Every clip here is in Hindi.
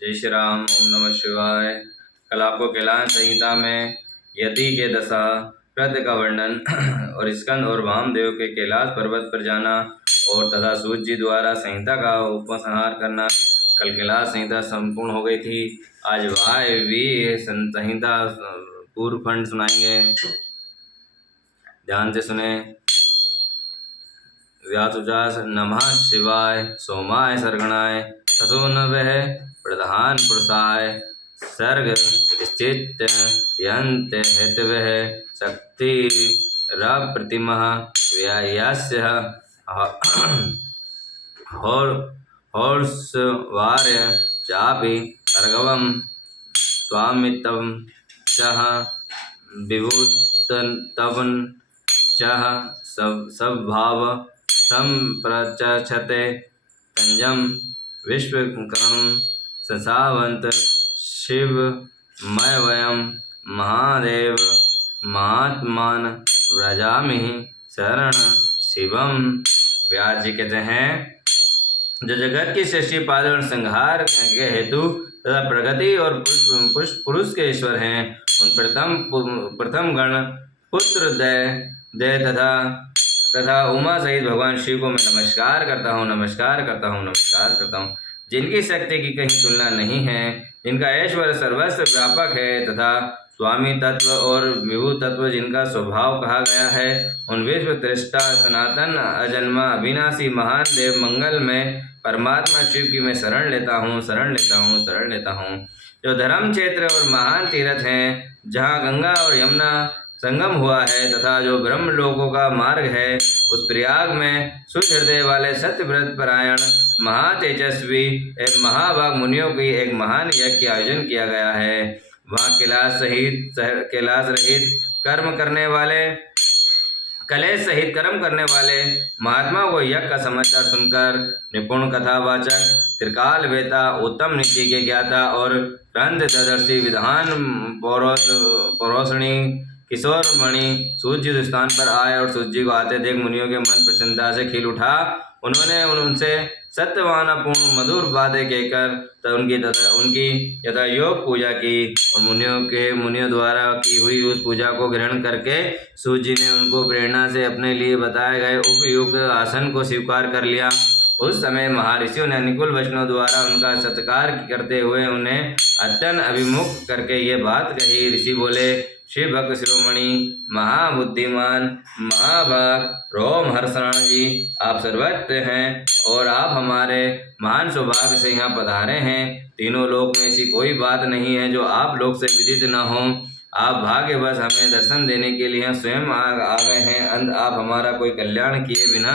जय श्री राम। ओम नमः शिवाय। कल आपको कैलाश संहिता में यति के दशा कृत्य का वर्णन और स्कंद और वामदेव के कैलाश पर्वत पर जाना और तथा सूर्य जी द्वारा संहिता का उपसंहार करना। कल कैलाश संहिता संपूर्ण हो गई थी। आज वायवी संहिता पूर्व खंड सुनाएंगे, ध्यान से सुने। व्यासुजास नमः शिवाय सोमाय सर्गणाय तसोनवः प्रधान पुरुषाय सर्ग स्थित यंत हेतवः शक्ति प्रतिमः व्यायस्य हर्षवार्य चापि सर्गवं स्वामित्वं च विभूतत्वं च स्वभाव संप्रचक्षते तंजम विश्वकर्म ससावंत शिव मैं वयम महादेव महात्मान व्रजामि शरण शिवम। व्यास जी कहते हैं, जो जगत की सृष्टि पालन और संहार के हेतु तथा प्रगति और पुरुष के ईश्वर हैं, उन प्रथम गण पुत्र दे तथा उमा सहित भगवान शिव को मैं नमस्कार करता हूँ, जिनकी शक्ति की कहीं तुलना नहीं है, जिनका ऐश्वर्य सर्वस्व व्यापक है तथा स्वामी तत्व और विभू तत्व जिनका स्वभाव कहा गया है, उन विश्व दृष्टा सनातन अजन्मा अविनाशी महान देव मंगल में परमात्मा शिव की मैं शरण लेता हूँ। जो धर्म क्षेत्र और महान तीर्थ हैं, जहाँ गंगा और यमुना संगम हुआ है तथा जो ब्रह्म लोकों का मार्ग है, उस प्रयाग में शुद्ध हृदय वाले सत्यव्रत परायण महातेजस्वी एवं महाभाग मुनियों की एक महान यज्ञ का आयोजन किया गया है। वहाँ कैलाश रहित कलेश सहित कर्म करने वाले महात्मा को यज्ञ का समाचार सुनकर निपुण कथावाचक त्रिकाल वेता उत्तम नीति के ज्ञाता और ग्रंथदर्शी विधान पौरोषणी किशोर मणि सूर्य जी स्थान पर आए और सूर्य जी को आते देख मुनियों के मन प्रसन्नता से खिल उठा। उन्होंने उनसे सत्यवानापूर्ण मधुर बातें कहकर उनकी यथा योग पूजा की और मुनियों द्वारा की हुई उस पूजा को ग्रहण करके सूर्य जी ने उनको प्रेरणा से अपने लिए बताए गए उपयुक्त आसन को स्वीकार कर लिया। उस समय महर्षियों ने अनुकूल वचनों द्वारा उनका सत्कार करते हुए उन्हें अत्यंत अभिमुख करके ये बात कही। ऋषि बोले, शिव भक्त शिरोमणि महाबुद्धिमान महाभाग रोमहर्षण जी, आप सर्वज्ञ हैं और आप हमारे महान सौभाग्य से यहाँ पधारे हैं। तीनों लोक में ऐसी कोई बात नहीं है जो आप लोग से विदित न हो। आप भाग्यवश हमें दर्शन देने के लिए स्वयं आ गए हैं। अंत आप हमारा कोई कल्याण किए बिना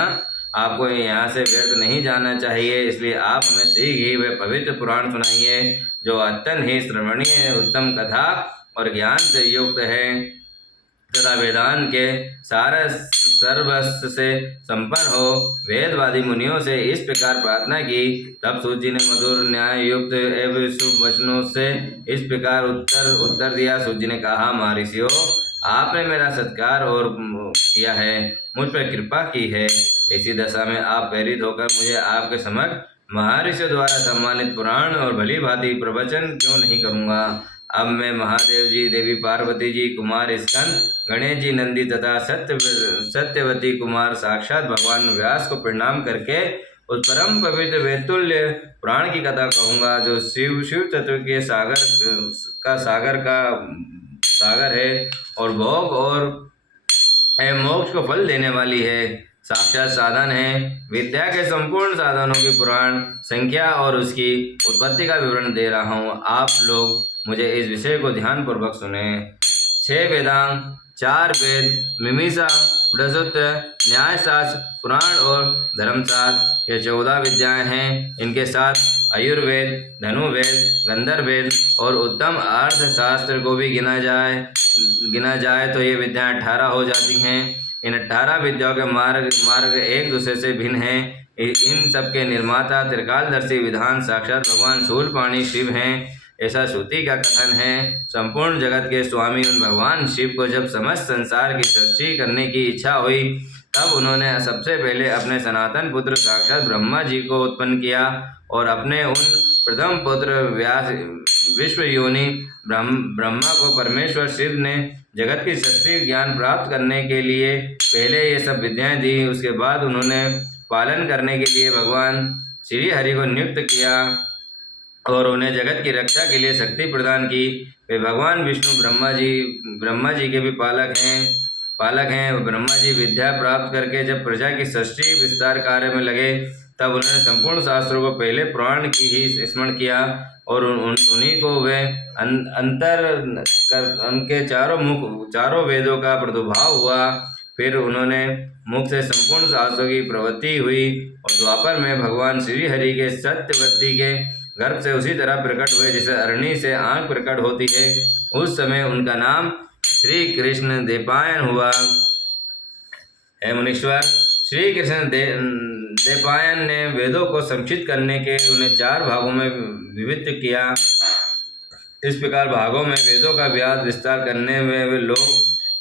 आपको यहाँ से व्यर्थ नहीं जाना चाहिए, इसलिए आप हमें शीघ्र ही वे पवित्र पुराण सुनाइए जो अत्यंत ही श्रवणीय उत्तम कथा और ज्ञान से युक्त है तथा वेदांत के सारा सर्वस्व से संपन्न हो। वेदवादी मुनियों से इस प्रकार प्रार्थना की। तब सूर्य जी ने मधुर न्याय युक्त एवं शुभ वचनों से इस प्रकार उत्तर दिया। सूर्य जी ने कहा, महर्षियों, आपने मेरा सत्कार और किया है, मुझ पर कृपा की है। ऐसी दशा में आप प्रेरित होकर मुझे आपके समक्ष महर्षियों द्वारा सम्मानित पुराण और भली भांति प्रवचन क्यों नहीं करूँगा। अब मैं महादेव जी, देवी पार्वती जी, कुमार स्कंद, गणेश जी, नंदी तथा सत्यवती कुमार साक्षात भगवान व्यास को प्रणाम करके उस परम पवित्र वेदतुल्य पुराण की कथा कहूँगा जो शिव तत्व के सागर है और भोग और मोक्ष को फल देने वाली है, साक्षात साधन है। विद्या के संपूर्ण साधनों की पुराण संख्या और उसकी उत्पत्ति का विवरण दे रहा हूँ। आप लोग मुझे इस विषय को ध्यान पूर्वक सुने। 6 वेदांग, 4 वेद, मीमांसा, बृहस्पत, न्यायशास्त्र, पुराण और धर्मशास्त्र, ये 14 विद्याएं हैं। इनके साथ आयुर्वेद, धनुर्वेद, गंधर्व वेद और उत्तम अर्थशास्त्र को भी गिना जाए तो ये विद्याएं 18 हो जाती हैं। इन 18 विद्याओं के मार्ग एक दूसरे से भिन्न हैं। इन सबके निर्माता त्रिकालदर्शी विधान साक्षात भगवान शूलपाणी शिव हैं, ऐसा श्रुति का कथन है। संपूर्ण जगत के स्वामी उन भगवान शिव को जब समस्त संसार की सृष्टि करने की इच्छा हुई, तब उन्होंने सबसे पहले अपने सनातन पुत्र साक्षात ब्रह्मा जी को उत्पन्न किया और अपने उन प्रथम पुत्र व्यास विश्व योनि ब्रह्मा को परमेश्वर शिव ने जगत की सृष्टि ज्ञान प्राप्त करने के लिए पहले ये सब विद्याएं दी। उसके बाद उन्होंने पालन करने के लिए भगवान श्री हरि को नियुक्त किया और उन्हें जगत की रक्षा के लिए शक्ति प्रदान की। वे भगवान विष्णु ब्रह्मा जी के भी पालक हैं। ब्रह्मा जी विद्या प्राप्त करके जब प्रजा की सृष्टि विस्तार कार्य में लगे तब उन्होंने संपूर्ण शास्त्रों को पहले पुराण की ही स्मरण किया और उन्हीं को वे अंतर कर उनके चारों वेदों का प्रादुर्भाव हुआ। फिर उन्होंने मुख से संपूर्ण शास्त्रों की प्रवृत्ति हुई और द्वापर में भगवान श्री हरि के सत्यवती के गर्भ से उसी तरह प्रकट हुए जैसे अरणी से आंख प्रकट होती है। उस समय उनका नाम श्री कृष्ण देवपायन हुआ। हे मुनीश्वर, श्री कृष्ण देवपायन ने वेदों को संक्षिप्त करने के उन्हें 4 भागों में विभक्त किया। इस प्रकार भागों में वेदों का व्यास विस्तार करने में वे लोक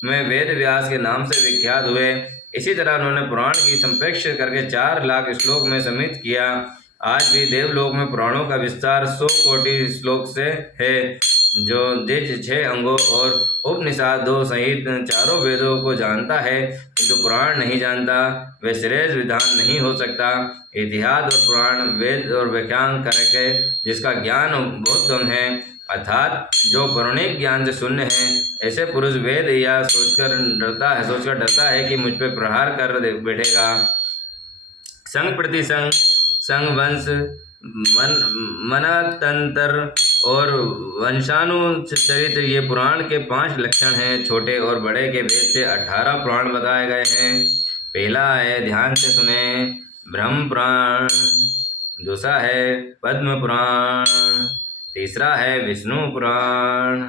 में वेद व्यास के नाम से विख्यात हुए। इसी तरह उन्होंने पुराण की संप्रेक्ष करके 4 लाख श्लोक में सम्मिलित किया। आज भी देवलोक में पुराणों का विस्तार 100 कोटि श्लोक से है, जो द्विज 6 अंगों और उपनिषद 2 सहित चारों वेदों को जानता है, किंतु पुराण नहीं जानता, वे श्रेष्ठ विधान नहीं हो सकता। इतिहास और पुराण वेद और व्याख्यान करके जिसका ज्ञान बहुत कम है, अर्थात जो पौराणिक ज्ञान से शून्य है, ऐसे पुरुष वेद या सोचकर डरता है कि मुझ पर प्रहार कर बैठेगा। संग प्रतिसंग, संग वंश, मनतंत्र और वंशानुचरित ये पुराण के 5 लक्षण हैं। छोटे और बड़े के भेद से 18 पुराण बताए गए हैं। पहला है, ध्यान से सुने, ब्रह्म पुराण। दूसरा है पद्म पुराण। तीसरा है विष्णु पुराण।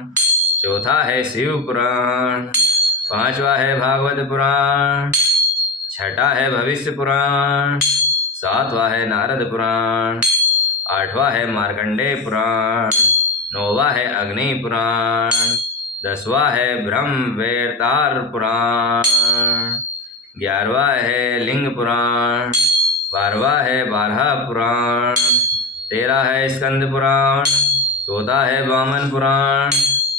चौथा है शिव पुराण। 5वां है भागवत पुराण। 6ठा है भविष्य पुराण। 7वां है नारद पुराण। 8वां है मार्कंडेय पुराण। 9वां है अग्नि पुराण। 10वां है ब्रह्मवेतार पुराण। 11वां है लिंग पुराण। 12वां है बारह पुराण। 13 है स्कंद पुराण। 14 है वामन पुराण।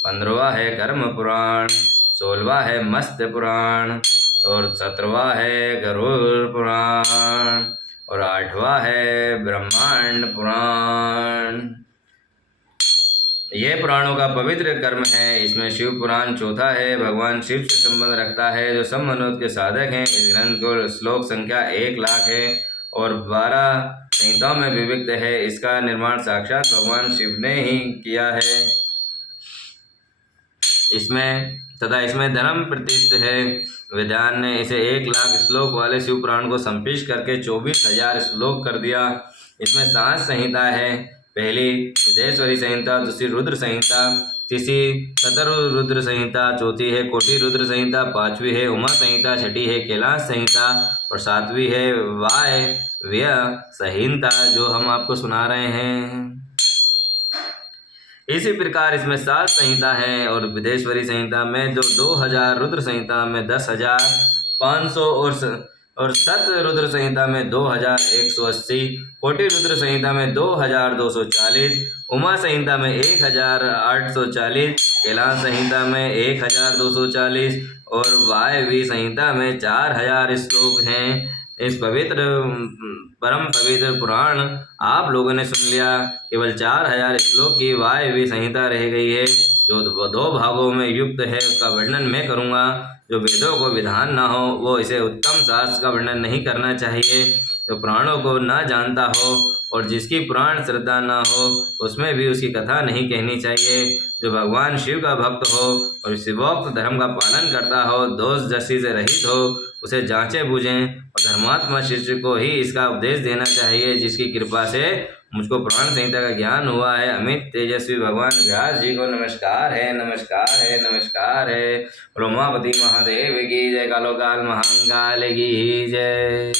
15वां है कर्म पुराण। 16वां है मत्स्य पुराण और 17वां है गरुड़ पुराण और 8वां है ब्रह्मांड पुराण। ये पुराणों का पवित्र कर्म है। इसमें शिव पुराण चौथा है, भगवान शिव से संबंध रखता है, जो सब मनोरथ के साधक हैं। इस ग्रंथ को श्लोक संख्या 1 लाख है और 12 संहिताओं में विभक्त है। इसका निर्माण साक्षात भगवान शिव ने ही किया है। इसमें धर्म प्रतिष्ठित है। विद्वान ने इसे 1 लाख श्लोक वाले शिव पुराण को संक्षिप्त करके 24,000 श्लोक कर दिया। इसमें 7 संहिता है। पहली विदेश्वरी संहिता, दूसरी रुद्र संहिता, तीसरी शतरुद्र संहिता, चौथी है कोटि रुद्र संहिता, 5वीं है उमा संहिता, 6ठी है कैलाश संहिता और 7वीं है वायव्य संहिता, जो हम आपको सुना रहे हैं। इसी प्रकार इसमें 7 संहिता हैं और विदेश्वरी संहिता में जो 2000, रुद्र संहिता में 10,500 और शत रुद्र संहिता में 2180, कोटि रुद्र संहिता में 2240, उमा संहिता में 1840, कैलाश संहिता में 1240 और वायव्य संहिता में 4000 श्लोक हैं। इस परम पवित्र पुराण आप लोगों ने सुन लिया। केवल 4000 श्लोक की वायव्य संहिता रह गई है, जो 2 भागों में युक्त है। उसका वर्णन मैं करूँगा। जो वेदों को विधान ना हो वो इसे उत्तम शास्त्र का वर्णन नहीं करना चाहिए। जो पुराणों को ना जानता हो और जिसकी पुराण श्रद्धा ना हो उसमें भी उसकी कथा नहीं कहनी चाहिए। जो भगवान शिव का भक्त हो और शिवोक्त धर्म का पालन करता हो, दोष दृष्टि से रहित हो, उसे जांचे बूझें और धर्मात्मा शिष्य को ही इसका उपदेश देना चाहिए, जिसकी कृपा से मुझको पुराण संहिता का ज्ञान हुआ है। अमित तेजस्वी भगवान व्यास जी को नमस्कार है, नमस्कार है, नमस्कार है। उमापति महादेव की जय, कालो काल महाकाल की जय।